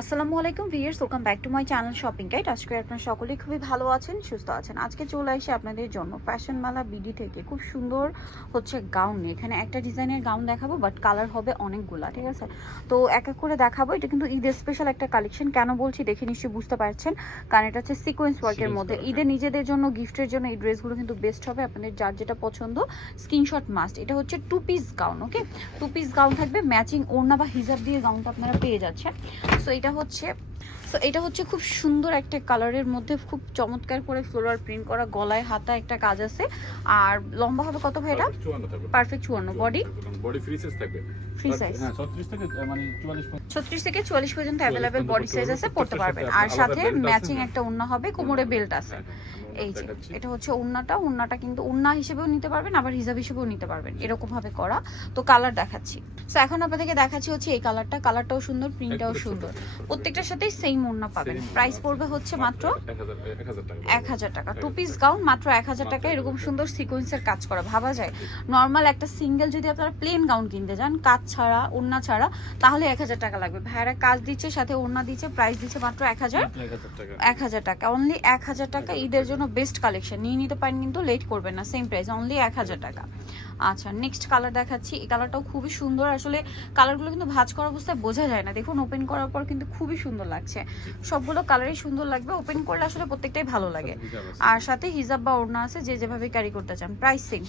আসসালামু আলাইকুম viewers, welcome back to my channel shopping guide. আজকে আপনারা সকলেই খুবই ভালো আছেন, সুস্থ আছেন। আজকে চলে আসি আপনাদের জন্য ফ্যাশন মেলা বিডি থেকে খুব সুন্দর হচ্ছে গাউন নিয়ে। এখানে একটা ডিজাইনের গাউন দেখাবো, বাট কালার হবে অনেকগুলা, ঠিক আছে? তো এক এক করে দেখাবো। এটা কিন্তু ঈদের স্পেশাল একটা কালেকশন। কেন বলছি দেখে নিশ্চয়ই বুঝতে পারছেন, কারণ এটা হচ্ছে সিকোয়েন্স ওয়ার্কের মধ্যে। ঈদে নিজেদের জন্য গিফটের জন্য এই ড্রেসগুলো কিন্তু বেস্ট হবে। আপনাদের যার যেটা পছন্দ স্ক্রিনশট মাস্ট। এটা হচ্ছে 2 পিস গাউন, ওকে? 2 পিস গাউন থাকবে, ম্যাচিং ওড়না বা হিজাব দিয়ে গাউনটা আপনারা পেয়ে যাচ্ছেন। সো এটা হচ্ছে খুব সুন্দর একটা কালারের মধ্যে, খুব চমৎকার করে ফ্লোরাল প্রিন্ট করা, গলায় হাতা একটা কাজ আছে। আর লম্বা হবে কত ভাই এটা? পারফেক্ট 54। বডি ফ্রি সাইজ থাকবে। ফ্রি সাইজ হ্যাঁ 36 থেকে মানে 36 থেকে 44 পর্যন্ত अवेलेबल বডি সাইজ আছে, পড়তে পারবেন। আর সাথে ম্যাচিং একটা ওড়না হবে, কোমরে বেল্ট আছে। এই যে এটা হচ্ছে ওড়নাটা কিন্তু ওড়না হিসেবেও নিতে পারবেন, আবার হিজাব হিসেবেও নিতে পারবেন, এরকম ভাবে করা। তো কালার দেখাচ্ছি। সো এখন আপনাদেরকে দেখাচ্ছি হচ্ছে এই কালারটাও সুন্দর, প্রিন্টটাও সুন্দর। প্রত্যেকটার সাথেই সেম ওড়না পাবেন। প্রাইস পড়বে হচ্ছে মাত্র 1000 টাকা। 2 পিস গাউন মাত্র 1000 টাকা। এরকম সুন্দর সিকোয়েন্সের কাজ করা, ভাবা যায় নর্মাল একটা সিঙ্গেল যদি আপনারা প্লেন গাউন কিনতে যান কাজ ছাড়া, ওড়না ছাড়া, তাহলে 1000 টাকা লাগবে। ভাইরা কাজ দিচ্ছে, সাথে ওড়না দিচ্ছে, প্রাইস দিচ্ছে মাত্র 1000 টাকা। অনলি 1000 টাকা। ঈদের জন্য বেস্ট কালেকশন, নিয়ে নিতে পারেন, কিন্তু লেট করবেন না। সেম প্রাইস, অনলি 1000 টাকা। আচ্ছা, নেক্সট কালার দেখাচ্ছি। এই কালারটাও খুবই সুন্দর। আসলে কালারগুলো কিন্তু ভাঁজ করা অবস্থায় বোঝা যায় না, দেখুন ওপেন করার পর কিন্তু খুবই সুন্দর লাগছে। সবগুলো কালারই সুন্দর লাগবে, ওপেন করলে আসলে প্রত্যেকটাই ভালো লাগে। আর সাথে হিজাব বা ওড়না আছে, যে যেভাবে ক্যারি করতে চান। প্রাইস সেম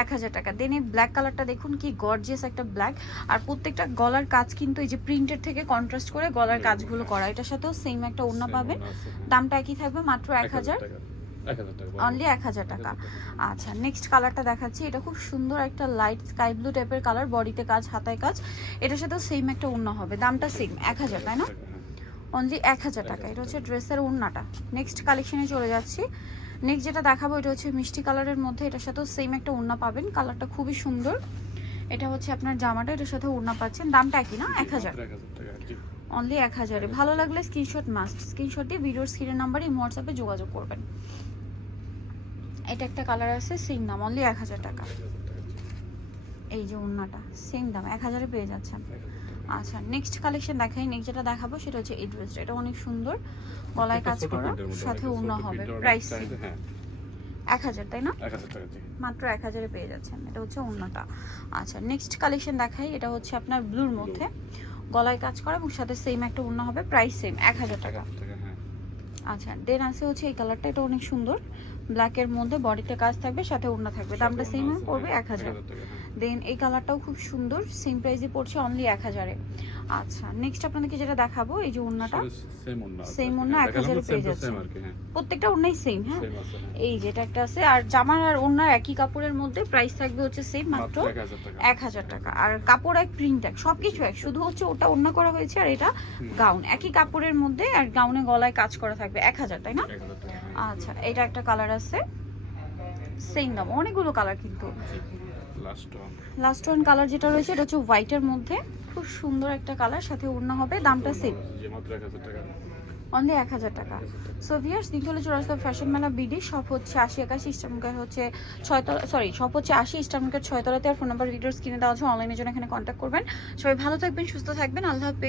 1000 টাকা। দেন এই ব্ল্যাক কালারটা দেখুন, কি গর্জিয়াস একটা ব্ল্যাক। আর প্রত্যেকটা গলার কাজ কিন্তু এই যে প্রিন্টের থেকে কন্ট্রাস্ট করে গলার কাজগুলো করা। এটার সাথেও সেম একটা ওড়না পাবেন। দামটা একই থাকবে, মাত্র 1000, অনলি 1000 টাকা। আচ্ছা, নেক্সট কালারটা দেখাচ্ছি। এটা খুব সুন্দর একটা লাইট স্কাই ব্লু টাইপের কালার, বডিতে কাজ, হাতায় কাজ। এটার সাথেও সেম একটা ওড়না হবে। দামটা সেম 1000, তাই না? অনলি 1000 টাকা। এটা হচ্ছে ড্রেসের ওড়নাটা। নেক্সট কালেকশনে চলে যাচ্ছি। নেক্সট যেটা দেখাবো এটা হচ্ছে মিষ্টি কালারের মধ্যে। এটার সাথেও সেম একটা ওড়না পাবেন, কালারটা খুবই সুন্দর। এটা হচ্ছে আপনার জামাটা, এটার সাথে ওড়না পাচ্ছেন। দামটা একই না? 1000, অনলি 1000। ভালো লাগলে স্ক্রিনশট মাস্ট, স্ক্রিনশট দিয়ে ভিডিওর স্ক্রিনের নাম্বারে হোয়াটসঅ্যাপে যোগাযোগ করবেন। এটা একটা কালার আছে, সেম দাম, অনলি 1000 টাকা। এই যে ওড়নাটা সেম দাম, 1000-এ পেয়ে যাচ্ছেন। আচ্ছা, নেক্সট কালেকশন দেখাই। নেক্সট যেটা দেখাবো সেটা হচ্ছে এই ড্রেসটা। এটা অনেক সুন্দর, গলায় কাজ করা, সাথে ওড়না হবে। প্রাইস 1000, তাই না? মাত্র 1000-এ পেয়ে যাচ্ছেন। এটা হচ্ছে ওড়নাটা। আচ্ছা, নেক্সট কালেকশন দেখাই। এটা হচ্ছে আপনার ব্লুর মধ্যে, গলায় কাজ করা এবং সাথে সেম একটা ওড়না হবে। প্রাইস সেম 1000 টাকা। আচ্ছা, দেন আছে হচ্ছে এই কালারটা। এটা অনেক সুন্দর, ব্ল্যাকের মধ্যে, বডিতে কাজ থাকবে, সাথে ওড়না থাকবে। দামটা সেম পড়বে 1000। দেন এই কালারটাও খুব সুন্দর, সেম প্রাইসে পড়ছে, অনলি 1000-এ। আচ্ছা, নেক্সট আপনাদেরকে যেটা দেখাবো, এই যে ওড়নাটা সেম ওড়না 1000-এ পেয়ে যাচ্ছে। প্রত্যেকটা ওড়নাই সেম। হ্যাঁ, এই যেটা একটা আছে। আর জামার আর ওড়নার একই কাপড়ের মধ্যে প্রাইস থাকবে হচ্ছে সেম, মাত্র 1000 টাকা। আর কাপড় এক, প্রিন্ট এক, সবকিছু এক, শুধু হচ্ছে ওটা ওড়না করা হয়েছে আর এটা গাউন। একই কাপড়ের মধ্যে, আর গাউনে গলায় কাজ করা থাকবে। 1000, তাই না? আচ্ছা, এটা একটা কালার আছে, সেম দাম। অনেকগুলো কালার কিন্তু। লাস্ট ওয়ান কালার যেটা রয়েছে এটা হচ্ছে হোয়াইটের মধ্যে, খুব সুন্দর একটা কালার, সাথে ওড়না হবে। দামটা সেম, অনলি 1000 টাকা। সো ভিউয়ার্স, দিনগুলো চলে আসতে ফ্যাশন মেলা বিডি। সব হচ্ছে 80-81 ইস্টার্নকার হচ্ছে 6তলা, সব হচ্ছে 80 ইস্টার্নকার 6তলাতে। আর ফোন নাম্বার ভিডিওর স্ক্রিনে দেওয়া আছে, অনলাইনের জন্য এখানে কন্ট্যাক্ট করবেন। সবাই ভালো থাকবেন, সুস্থ থাকবেন, আল্লাহ হাফেজ।